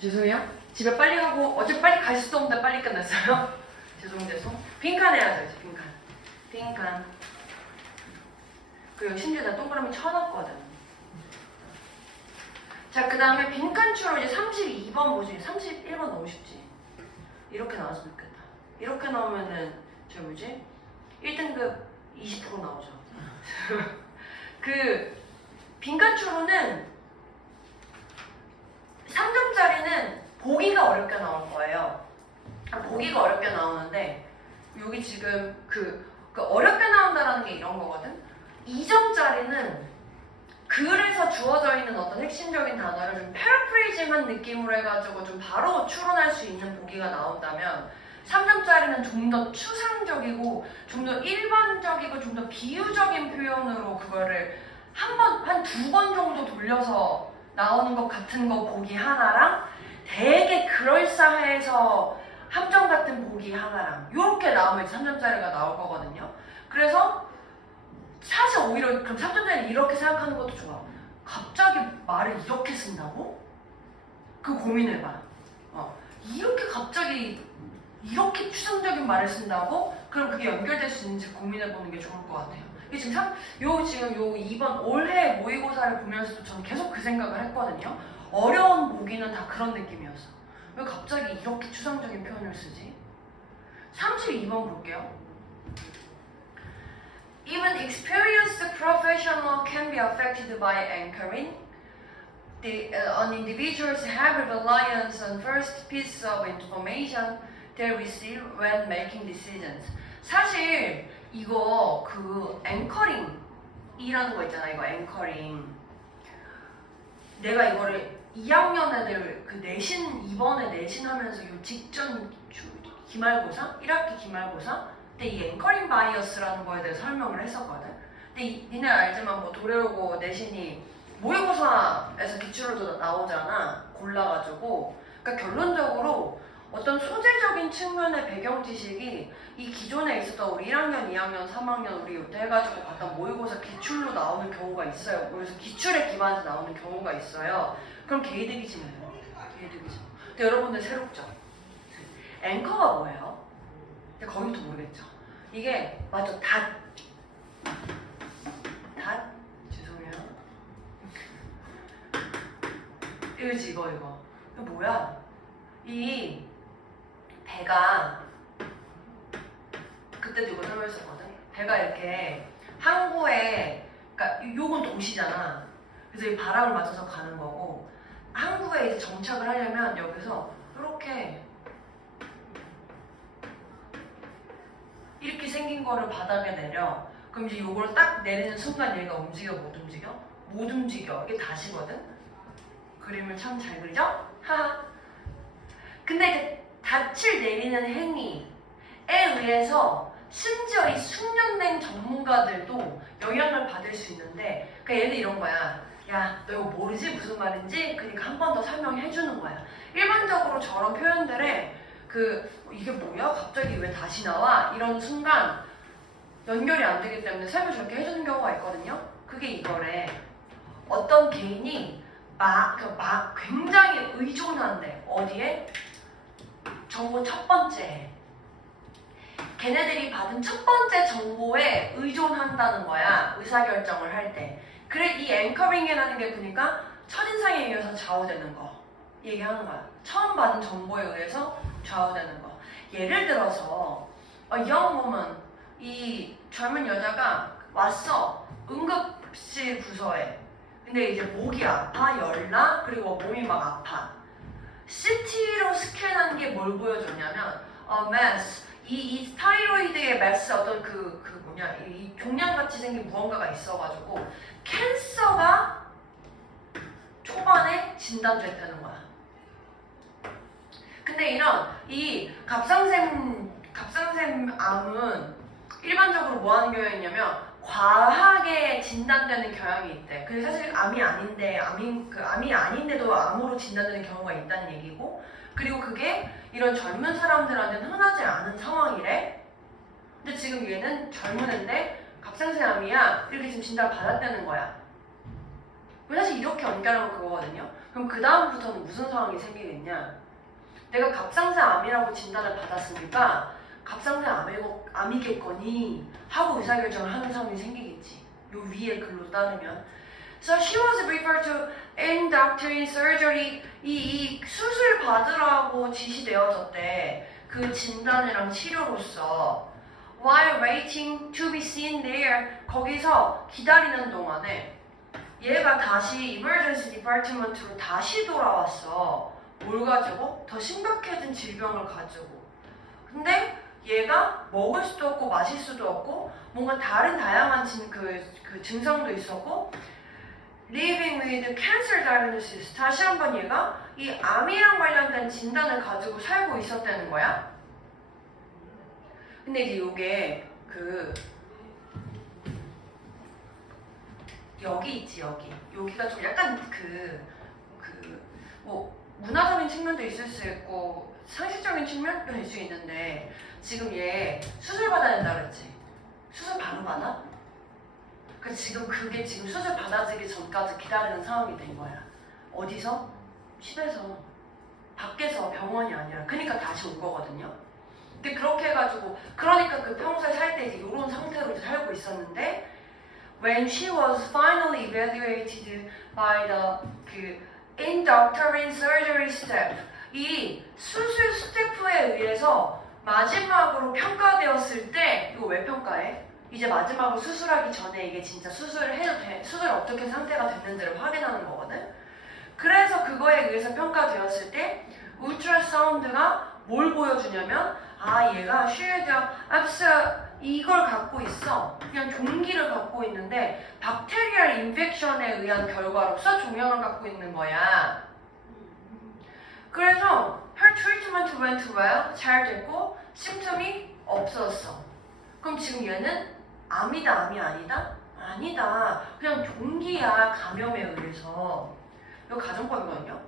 죄송해요. 집에 빨리 가고 어제 빨리 갈 수도 없는데 빨리 끝났어요. 죄송. 빈칸 해야죠 이제 빈칸. 그리고 심지어 나 동그라미 쳐놨거든. 자, 그 다음에 빈칸추로 이제 32번 보지. 31번 너무 쉽지. 이렇게 나왔으면 좋겠다. 이렇게 나오면은 저 뭐지? 1등급 20% 나오죠. 그 빈칸추로는 3점짜리는 보기가 어렵게 나올 거예요. 보기가 어렵게 나오는데 여기 지금 그 어렵게 나온다라는 게 이런 거거든. 2점짜리는 글에서 주어져 있는 어떤 핵심적인 단어를 좀 패러프레이징한 느낌으로 해가지고 좀 바로 추론할 수 있는 보기가 나온다면 3점짜리는 좀 더 추상적이고 좀 더 일반적이고 좀 더 비유적인 표현으로 그거를 한 두 번 정도 돌려서 나오는 것 같은 거 보기 하나랑 되게 그럴싸해서 함정 같은 보기 하나랑 이렇게 나오면 이제 3점짜리가 나올 거거든요. 그래서 사실 오히려 그럼 3점짜리 이렇게 생각하는 것도 좋아. 갑자기 말을 이렇게 쓴다고? 그 고민해봐. 이렇게 갑자기 이렇게 추상적인 말을 쓴다고? 그럼 그게 연결될 수 있는지 고민해보는 게 좋을 것 같아요. 이게 지금 요 2번 올해 모의고사를 보면서도 저는 계속 그 생각을 했거든요. 어려운 보기는 다 그런 느낌이었어. 왜 갑자기 이렇게 추상적인 표현을 쓰지? 32번 볼게요. Even experienced professional can be affected by anchoring. An individual's heavy reliance on first piece of information they receive when making decisions. 사실 이거 그 앵커링이라는 거 있잖아. 이거 앵커링. 내가 이거를 2학년 애들 그 내신 이번에 내신하면서 요 직전 기말고사 1학기 기말고사 근데 이 앵커링 바이어스라는 거에 대해 설명을 했었거든. 근데 니네 알지만 뭐 도래오고 내신이 모의고사에서 기출로도 나오잖아. 골라가지고. 그러니까 결론적으로 어떤 소재적인 측면의 배경 지식이 이 기존에 있었던 우리 1학년, 2학년, 3학년 우리 요때 해가지고 봤던 모의고사 기출로 나오는 경우가 있어요. 그래서 기출에 기반해서 나오는 경우가 있어요. 그럼 개이득이지 뭐예요? 개이득이죠. 근데 여러분들 새롭죠? 앵커가 뭐예요? 근데 거기도 모르겠죠. 이게 맞아. 닷. 죄송해요. 이거지 이거. 이거 뭐야? 이 배가 그때도 이거 설명했었거든. 배가 이렇게 항구에 그러니까 요건 도시잖아. 그래서 이 바람을 맞춰서 가는 거고 항구에 이제 정착을 하려면 여기서 이렇게 생긴 거를 바닥에 내려. 그럼 이제 요걸 딱 내리는 순간 얘가 움직여 못 움직여? 못 움직여. 이게 다시거든. 그림을 참 잘 그리죠? 하하. 근데 그 닻을 내리는 행위에 의해서 심지어 이 숙련된 전문가들도 영향을 받을 수 있는데 그러니까 얘들 이런 거야. 야, 너 이거 모르지? 무슨 말인지? 그러니까 한 번 더 설명해 주는 거야. 일반적으로 저런 표현들에 이게 뭐야? 갑자기 왜 다시 나와? 이런 순간 연결이 안 되기 때문에 설명 저렇게 해주는 경우가 있거든요. 그게 이거래. 어떤 개인이 굉장히 의존한대. 어디에? 정보 첫 번째. 걔네들이 받은 첫 번째 정보에 의존한다는 거야. 의사결정을 할 때. 그래, 이 앵커링이라는 게 보니까 첫인상에 의해서 좌우되는 거 얘기하는 거야. 처음 받은 정보에 의해서 좌우되는 거. 예를 들어서 young woman, 이 젊은 여자가 왔어. 응급실 부서에. 근데 이제 목이 아파, 열나, 그리고 몸이 막 아파. CT로 스캔한 게 뭘 보여줬냐면 mass, 이 스타이로이드의 mass 어떤 이 종양같이 생긴 무언가가 있어가지고 캔서가 초반에 진단됐다는 거야. 근데 이 갑상샘 암은 일반적으로 뭐 하는 경향이 있냐면 과하게 진단되는 경향이 있대. 근데 사실 암이 아닌데도 암으로 진단되는 경우가 있다는 얘기고, 그리고 그게 이런 젊은 사람들한테는 흔하지 않은 상황이래. 근데 지금 얘는 젊은 애인데 갑상샘암이야 이렇게 지금 진단을 받았다는 거야. 사실 이렇게 연결하면 그거거든요. 그럼 그 다음부터는 무슨 상황이 생기겠냐? 내가 갑상선 암이라고 진단을 받았으니까 갑상선 암이겠거니 하고 의사결정을 하는 상황이 생기겠지. 요 위에 글로 따르면. So she was referred to inductive surgery. 이 수술 받으라고 지시되어졌대. 그 진단이랑 치료로서. While waiting to be seen there. 거기서 기다리는 동안에 얘가 다시 emergency department로 다시 돌아왔어. 뭘 가지고? 더 심각해진 질병을 가지고. 근데 얘가 먹을 수도 없고 마실 수도 없고 뭔가 다른 다양한 그 증상도 있었고 living with cancer diagnosis. 다시 한번 얘가 이 암이랑 관련된 진단을 가지고 살고 있었다는 거야. 근데 이제 요게 여기 있지, 여기가 좀 약간 뭐 문화적인 측면도 있을 수 있고 상식적인 측면도 될 수 있는데 지금 얘 수술 받아야 된다 그랬지? 수술 바로 받아? 지금 그게 지금 수술 받아지기 전까지 기다리는 상황이 된 거야. 어디서? 집에서. 밖에서, 병원이 아니라. 그러니까 다시 온 거거든요. 근데 그렇게 해가지고 그러니까 그 평소에 살 때 이제 이런 상태로 살고 있었는데 when she was finally evaluated by the inductive surgery step, 이 수술 스태프에 의해서 마지막으로 평가되었을 때 이거 왜 평가해? 이제 마지막으로 수술하기 전에 이게 진짜 수술을 해도 돼? 수술 어떻게 상태가 됐는지를 확인하는 거거든? 그래서 그거에 의해서 평가되었을 때 울트라사운드가 뭘 보여주냐면 얘가 쉴드 이걸 갖고 있어. 그냥 종기를 갖고 있는데 박테리얼 인펙션에 의한 결과로서 종양을 갖고 있는 거야. 그래서 her treatment went well. 잘 됐고 심텀이 없었어. 그럼 지금 얘는 암이 아니다? 아니다. 그냥 종기야. 감염에 의해서. 이거 가정법이거든요.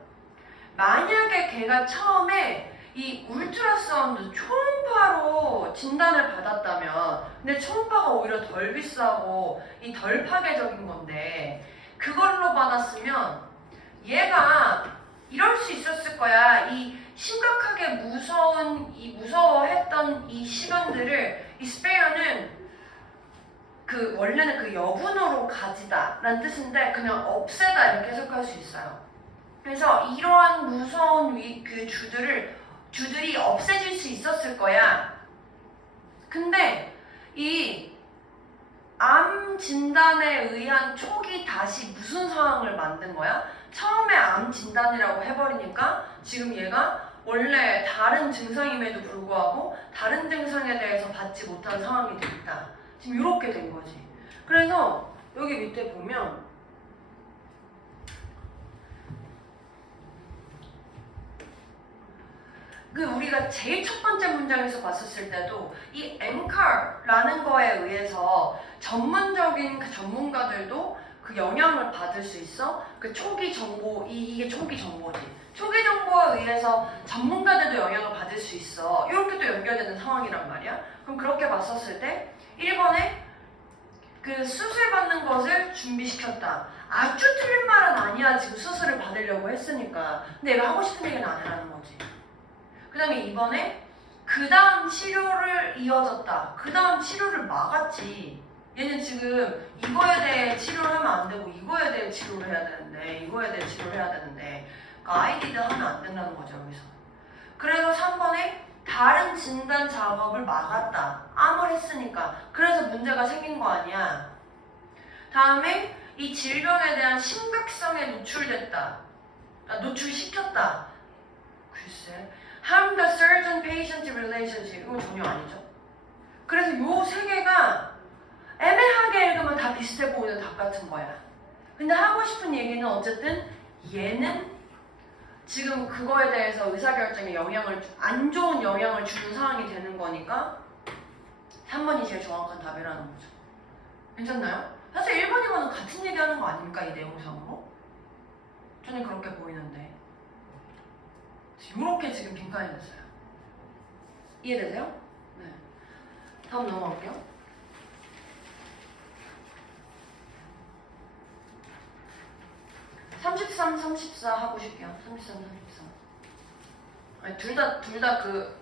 만약에 걔가 처음에 이 울트라사운드 초음파로 진단을 받았다면 근데 초음파가 오히려 덜 비싸고 덜 파괴적인 건데 그걸로 받았으면 얘가 이럴 수 있었을 거야. 이 심각하게 무서워했던 이 시간들을 이 스페어는 원래는 여분으로 가지다 라는 뜻인데 그냥 없애다 이렇게 해석할 수 있어요. 그래서 이러한 무서운 주들이 없애질 수 있었을 거야. 근데 이 암 진단에 의한 촉이 다시 무슨 상황을 만든 거야? 처음에 암 진단이라고 해버리니까 지금 얘가 원래 다른 증상임에도 불구하고 다른 증상에 대해서 받지 못한 상황이 됐다. 지금 이렇게 된 거지. 그래서 여기 밑에 보면 우리가 제일 첫 번째 문장에서 봤었을 때도 이 MCAR라는 거에 의해서 전문적인 전문가들도 영향을 받을 수 있어. 초기 정보, 이게 초기 정보지. 초기 정보에 의해서 전문가들도 영향을 받을 수 있어. 이렇게 또 연결되는 상황이란 말이야. 그럼 그렇게 봤었을 때 1번에 수술 받는 것을 준비시켰다. 아주 틀린 말은 아니야. 지금 수술을 받으려고 했으니까. 근데 얘가 하고 싶은 얘기는 안 하라는 거지. 그 다음에 이번에 그 다음 치료를 이어졌다. 그 다음 치료를 막았지. 얘는 지금 이거에 대해 치료를 하면 안 되고 이거에 대해 치료를 해야 되는데 이거에 대해 치료를 해야 되는데 아이디드 하면 안 된다는 거죠 여기서. 그래서 3번에 다른 진단 작업을 막았다. 암을 했으니까. 그래서 문제가 생긴 거 아니야. 다음에 이 질병에 대한 심각성에 노출됐다. 노출시켰다. 글쎄. harm the surgeon-patient relationship. 이건 전혀 아니죠. 그래서 요 세 개가 애매하게 읽으면 다 비슷해 보이는 답 같은 거야. 근데 하고 싶은 얘기는 어쨌든 얘는 지금 그거에 대해서 의사결정에 안 좋은 영향을 주는 상황이 되는 거니까 3번이 제일 정확한 답이라는 거죠. 괜찮나요? 사실 1번, 2번은 같은 얘기하는 거 아닙니까? 이 내용상으로? 저는 그렇게 보이는데 이렇게 지금 빈칸이 됐어요. 이해되세요? 네. 다음 넘어갈게요. 3 33, 34 하고 싶게요. 33, 34. 아니, 둘 다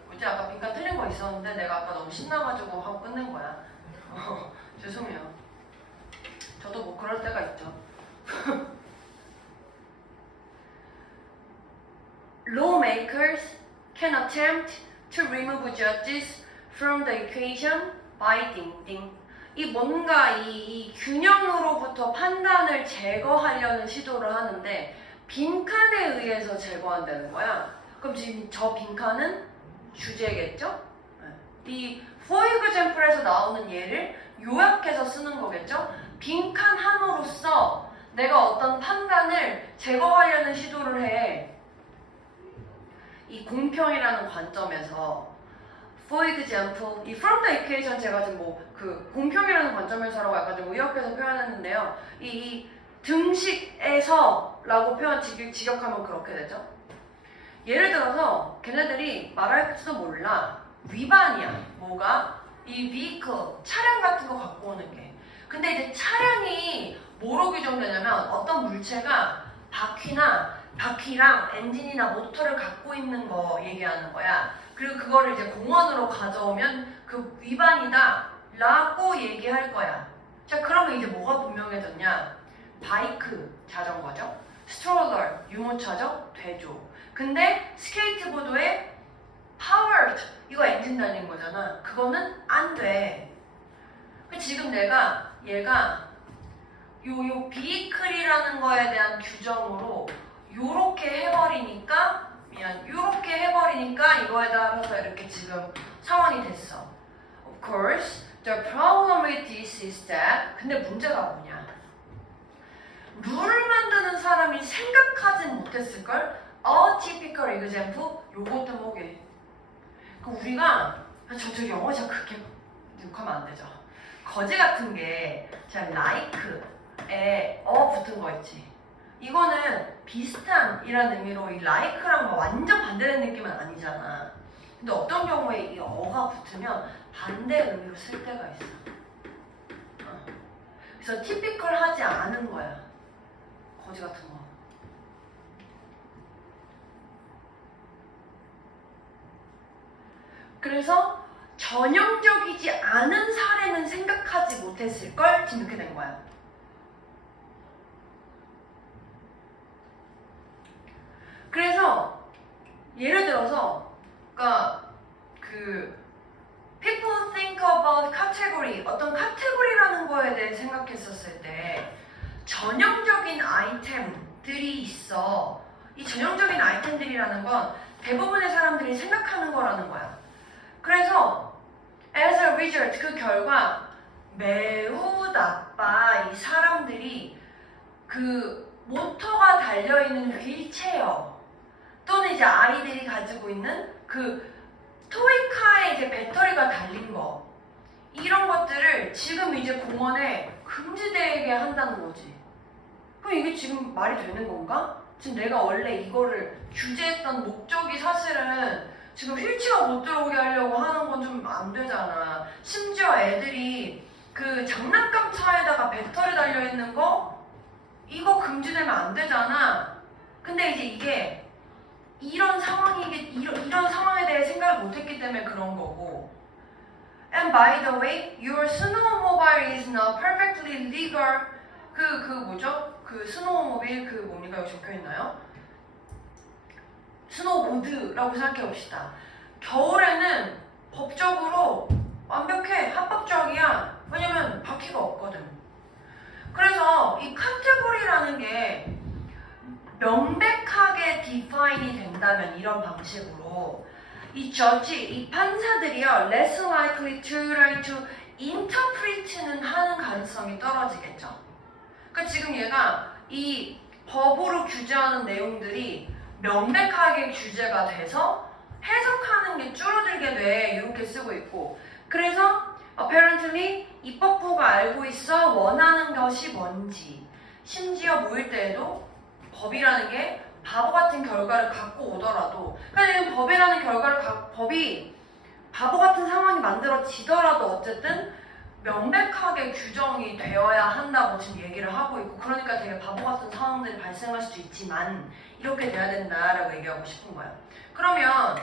뭐지, 아까 빈칸 틀린 거 있었는데 내가 아까 너무 신나가지고 하고 끝낸 거야. 죄송해요. 저도 뭐 그럴 때가 있죠. Lawmakers can attempt to remove judges from the equation by 띵띵. 이 뭔가 이 균형으로부터 판단을 제거하려는 시도를 하는데 빈칸에 의해서 제거한다는 거야. 그럼 지금 저 빈칸은 주제겠죠? 이 for example에서 나오는 예를 요약해서 쓰는 거겠죠? 빈칸 한으로서 내가 어떤 판단을 제거하려는 시도를 해. 이 공평이라는 관점에서 for example, 이 from the equation 제가 지금 뭐 그 공평이라는 관점에서라고 약간 좀 의역해서 표현했는데요. 이 등식에서 라고 표현 직역하면 그렇게 되죠. 예를 들어서 걔네들이 말할지도 몰라. 위반이야. 뭐가? 이 vehicle, 차량 같은 거 갖고 오는 게. 근데 이제 차량이 뭐로 규정되냐면 어떤 물체가 바퀴랑 엔진이나 모터를 갖고 있는 거 얘기하는 거야. 그리고 그거를 이제 공원으로 가져오면 그 위반이다 라고 얘기할 거야. 자, 그러면 이제 뭐가 분명해졌냐? 바이크, 자전거죠. 스트롤러, 유모차죠. 되죠. 근데 스케이트보드에 powered, 이거 엔진 달린 거잖아. 그거는 안 돼. 지금 얘가 요 vehicle이라는 거에 대한 규정으로 요렇게 해버리니까 이거에 따라서 이렇게 지금 상황이 됐어. Of course, the problem with this is that, 근데 문제가 뭐냐? 룰을 만드는 사람이 생각하지 못했을걸? A typical example, 요것도 뭐게? 우리가 저 영어 잘 그렇게 욕하면 안 되죠. 거지 같은 게 제가 like에 붙은 거 있지. 이거는 비슷한이라는 의미로 이 like랑 완전 반대되는 느낌은 아니잖아. 근데 어떤 경우에 이 어가 붙으면 반대 의미로 쓸 때가 있어. 그래서 typical하지 않은 거야. 거지 같은 거. 그래서 전형적이지 않은 사례는 생각하지 못했을걸? 지금 이렇게 된 거야. 그래서 예를 들어서 그러니까 people think about category, 어떤 카테고리라는 거에 대해 생각했었을 때 전형적인 아이템들이 있어. 이 전형적인 아이템들이라는 건 대부분의 사람들이 생각하는 거라는 거야. 그래서 as a result, 그 결과 매우 나빠. 이 사람들이 그 모터가 달려있는 휠체어 또는 이제 아이들이 가지고 있는 그 토이카에 이제 배터리가 달린 거, 이런 것들을 지금 이제 공원에 금지되게 한다는 거지. 그럼 이게 지금 말이 되는 건가? 지금 내가 원래 이거를 규제했던 목적이 사실은 지금 휠체어 못 들어오게 하려고 하는 건 좀 안 되잖아. 심지어 애들이 그 장난감 차에다가 배터리 달려있는 거, 이거 금지되면 안 되잖아. 근데 이제 이게 이런 상황에 대해 생각을 못했기 때문에 그런 거고. And by the way, your snowmobile is now perfectly legal. 뭐죠? 그 스노우모빌 뭡니까? 여기 적혀 있나요? 스노보드라고 생각해 봅시다. 겨울에는 법적으로 완벽해, 합법적이야. 왜냐면 바퀴가 없거든. 그래서 이 카테고리라는 게 명백하게 디파인이 된다면 이런 방식으로 이 저지, 이 판사들이요 less likely to try to interpret는 하는 가능성이 떨어지겠죠. 그러니까 지금 얘가 이 법으로 규제하는 내용들이 명백하게 규제가 돼서 해석하는 게 줄어들게 돼. 이렇게 쓰고 있고. 그래서 apparently 입법부가 알고 있어 원하는 것이 뭔지. 심지어 모일 때에도 법이라는 게 바보 같은 결과를 갖고 오더라도, 그러니까 법이 바보 같은 상황이 만들어지더라도 어쨌든 명백하게 규정이 되어야 한다고 지금 얘기를 하고 있고, 그러니까 되게 바보 같은 상황들이 발생할 수도 있지만 이렇게 돼야 된다라고 얘기하고 싶은 거예요. 그러면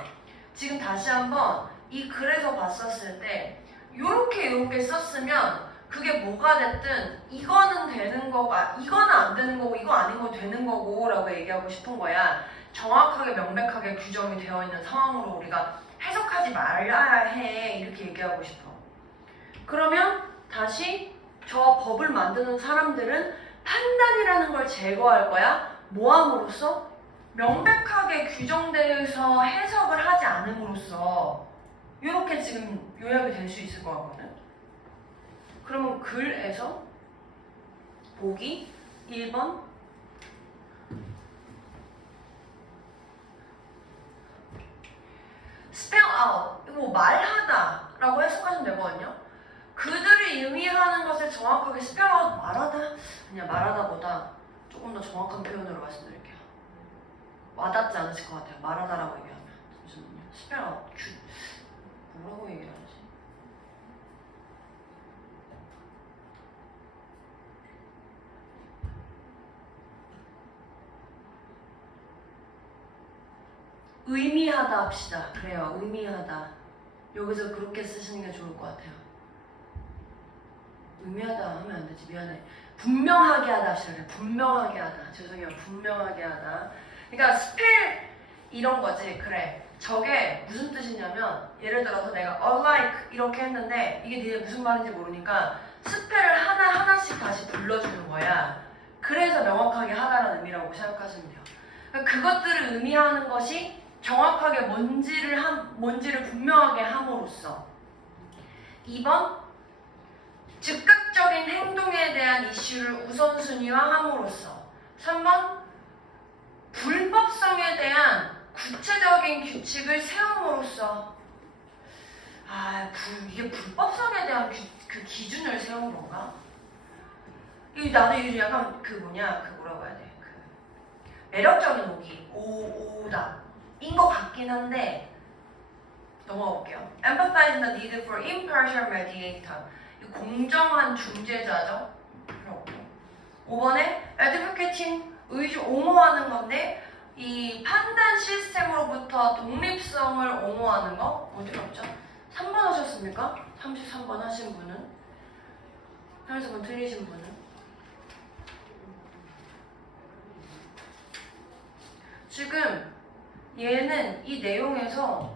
지금 다시 한번 이 글에서 봤었을 때 요렇게 썼으면 그게 뭐가 됐든 이거는 되는 거고 이거는 안 되는 거고 이거 아닌 거 되는 거고 라고 얘기하고 싶은 거야. 정확하게 명백하게 규정이 되어 있는 상황으로 우리가 해석하지 말아야 해, 이렇게 얘기하고 싶어. 그러면 다시 저 법을 만드는 사람들은 판단이라는 걸 제거할 거야. 뭐 함으로써? 명백하게 규정돼서 해석을 하지 않음으로써. 이렇게 지금 요약이 될 수 있을 것 같거든. 그러면 글에서 보기 1번 spell out, 이거 말하다 라고 해석하시면 되거든요. 그들이 의미하는 것을 정확하게 spell out, 말하다? 그냥 말하다보다 조금 더 정확한 표현으로 말씀드릴게요. 와닿지 않으실 것 같아요. 말하다라고 얘기하면. 잠시만요. spell out, 뭐라고 얘기를 하지? 의미하다 합시다. 그래요, 의미하다. 여기서 그렇게 쓰시는 게 좋을 것 같아요. 의미하다 하면 안 되지, 미안해. 분명하게 하다 합시다. 그래, 분명하게 하다. 죄송해요, 분명하게 하다. 그러니까 스펠 이런 거지. 그래, 저게 무슨 뜻이냐면, 예를 들어서 내가 unlike 이렇게 했는데 이게 니네 무슨 말인지 모르니까 스펠을 하나하나씩 다시 불러주는 거야. 그래서 명확하게 하다라는 의미라고 생각하시면 돼요. 그러니까 그것들을 의미하는 것이 정확하게 뭔지를 분명하게 함으로써. 2번, 즉각적인 행동에 대한 이슈를 우선순위화함으로써. 3번, 불법성에 대한 구체적인 규칙을 세움으로써. 이게 불법성에 대한 그 기준을 세운 건가? 나도 이게 약간 뭐라고 해야 돼? 매력적인 오다 인 것 같긴 한데, 넘어가 볼게요. Empathize the need for impartial mediator. 공정한 중재자죠. 그렇고. 5번에 advocating, 옹호하는 건데, 이 판단 시스템으로부터 독립성을 옹호하는 거 어디 없죠? 3번 하셨습니까? 33번 하신 분은? 33번 틀리신 분은? 지금 얘는 이 내용에서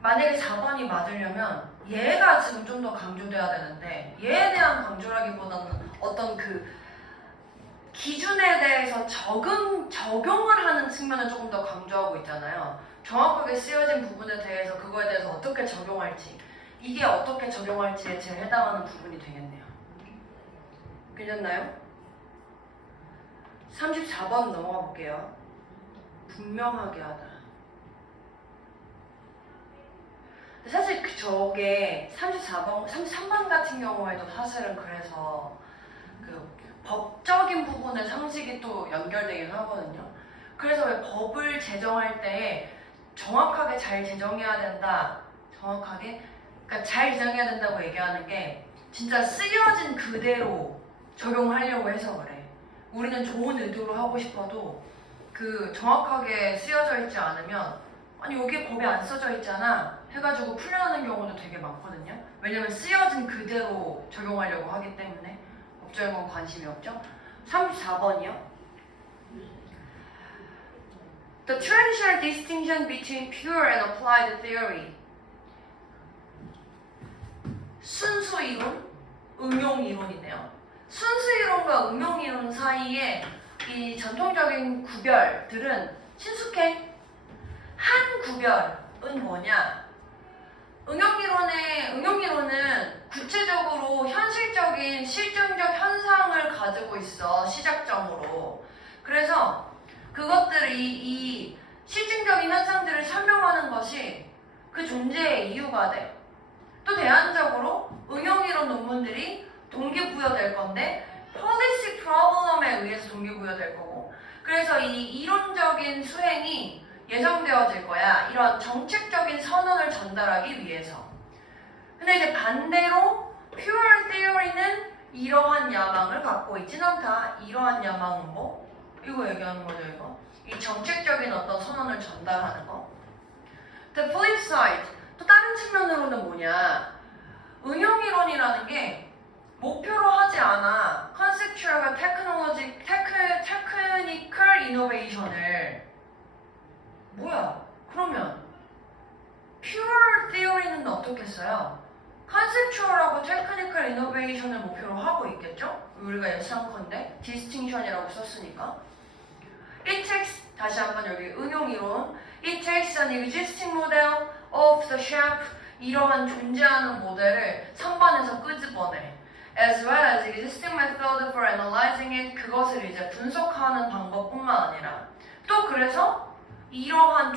만약에 4번이 맞으려면 얘가 지금 좀 더 강조돼야 되는데, 얘에 대한 강조라기보다는 어떤 그 기준에 대해서 적용을 하는 측면을 조금 더 강조하고 있잖아요. 정확하게 쓰여진 부분에 대해서 그거에 대해서 어떻게 적용할지, 이게 어떻게 적용할지에 제일 해당하는 부분이 되겠네요. 괜찮나요? 34번 넘어가 볼게요. 분명하게 하다. 사실 저게 33번 같은 경우에도 사실은 그래서 그 법적인 부분의 상식이 또 연결되긴 하거든요. 그래서 왜 법을 제정할 때 정확하게 잘 제정해야 된다, 그러니까 잘 제정해야 된다고 얘기하는 게 진짜 쓰여진 그대로 적용하려고 해서 그래. 우리는 좋은 의도로 하고 싶어도 그 정확하게 쓰여져 있지 않으면, 아니 여기에 법이 안 써져 있잖아 해가지고 풀려나는 경우도 되게 많거든요. 왜냐면 쓰여진 그대로 적용하려고 하기 때문에. 법적인 건 관심이 없죠. 34번이요. The traditional distinction between pure and applied theory. 순수 이론, 응용 이론이네요. 순수 이론과 응용 이론 사이에 이 전통적인 구별들은 친숙해. 한 구별은 뭐냐? 응용 이론은 구체적으로 현실적인 실증적 현상을 가지고 있어, 시작점으로. 그래서 그것들이 이 실증적인 현상들을 설명하는 것이 그 존재의 이유가 돼. 또 대안적으로 응용 이론 논문들이 동기부여될 건데, policy problem에 의해서 동기부여될 거고, 그래서 이 이론적인 수행이 예정되어질 거야. 이런 정책적인 선언을 전달하기 위해서. 근데 이제 반대로 pure theory는 이러한 야망을 갖고 있진 않다. 이러한 야망은 뭐? 이거 얘기하는 거죠, 이거. 이 정책적인 어떤 선언을 전달하는 거. The flip side, 또 다른 측면으로는 뭐냐? 응용이론이라는 게 목표로 하지 않아 conceptual과 technical innovation을 뭐야? 그러면 pure theory는 어떻게 써요? conceptual하고 technical innovation을 목표로 하고 있겠죠? 우리가 예상컨대 distinction이라고 썼으니까. It takes, 다시 한번 여기 응용이론. It takes an existing model of the shape, 이러한 존재하는 모델을 선반에서 끄집어내. As well as existing method for analyzing it, 그것을 이제 분석하는 방법뿐만 아니라 또 그래서 이러한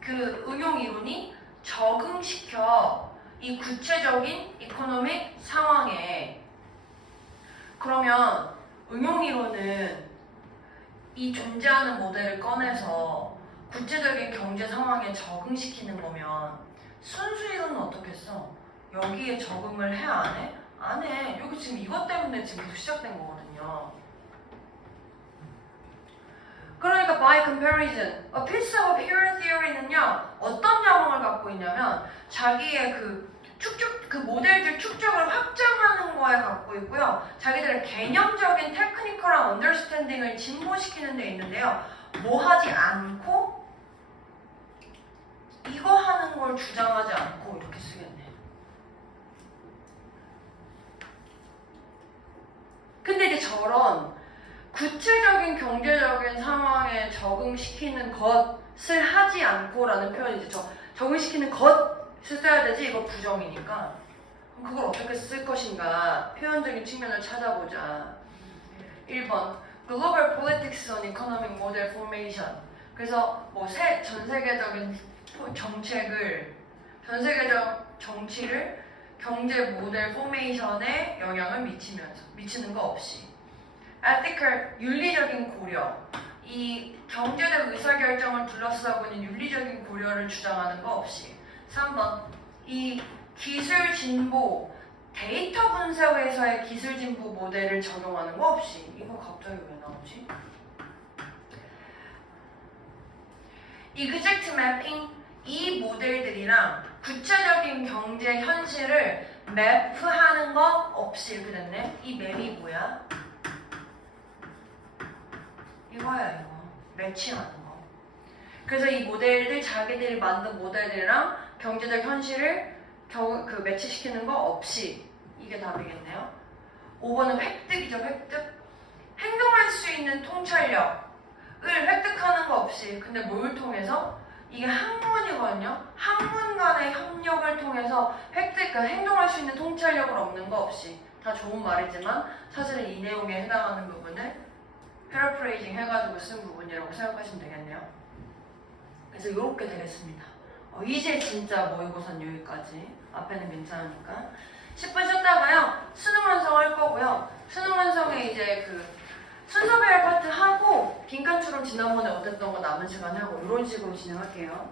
그 응용 이론이 적응시켜 이 구체적인 이코노믹 상황에. 그러면 응용 이론은 이 존재하는 모델을 꺼내서 구체적인 경제 상황에 적응시키는 거면 순수 이론은 어떻게 써? 여기에 적응을 해, 안 해? 안 해. 여기 지금 이것 때문에 지금 계속 시작된 거거든요. 그러니까 by comparison, a piece of pure theory는요, 어떤 야망을 갖고 있냐면 자기의 그 모델들 축적을 확장하는 거에 갖고 있고요. 자기들의 개념적인 테크니컬한 언더스탠딩을 진보시키는 데 있는데요. 뭐 하지 않고 이거 하는 걸 주장하지 않고 이렇게 쓰겠네. 근데 이제 저런 구체적인 경제적인 상황에 적응시키는 것을 하지 않고라는 표현이 이제 적응시키는 것을 써야 되지, 이거 부정이니까. 그럼 그걸 어떻게 쓸 것인가? 표현적인 측면을 찾아보자. 1번 Global Politics on Economic Model Formation. 그래서 뭐 전 세계적인 정치를 경제 모델 포메이션에 영향을 미치는 거 없이. Ethical, 윤리적인 고려. 이 경제적 의사결정을 둘러싸고 있는 윤리적인 고려를 주장하는 거 없이. 3번 이 기술 진보, 데이터 분석에서의 기술 진보 모델을 적용하는 거 없이. 이거 갑자기 왜 나오지? Exact mapping, 이 모델들이랑 구체적인 경제 현실을 매프하는 거 없이 이렇게 됐네. 이 맵이 뭐야? 이거야, 이거. 매치하는 거. 그래서 이 모델들, 자기들이 만든 모델들이랑 경제적 현실을 매치시키는 거 없이. 이게 답이겠네요. 5번은 획득이죠, 획득. 행동할 수 있는 통찰력을 획득하는 거 없이. 근데 뭘 통해서? 이게 학문이거든요. 학문 간의 협력을 통해서 행동할 수 있는 통찰력을 얻는 거 없이. 다 좋은 말이지만 사실은 이 내용에 해당하는 부분을 패러프레이징 해가지고 쓴 부분이라고 생각하시면 되겠네요. 그래서 이렇게 되겠습니다. 이제 진짜 모의고사는 여기까지. 앞에는 괜찮으니까. 10분 쉬었다가요. 수능 완성할 거고요. 수능 완성에 이제 순서 배열 파트 하고 빈칸처럼 지난번에 어땠던 거 남은 시간에 하고 이런 식으로 진행할게요.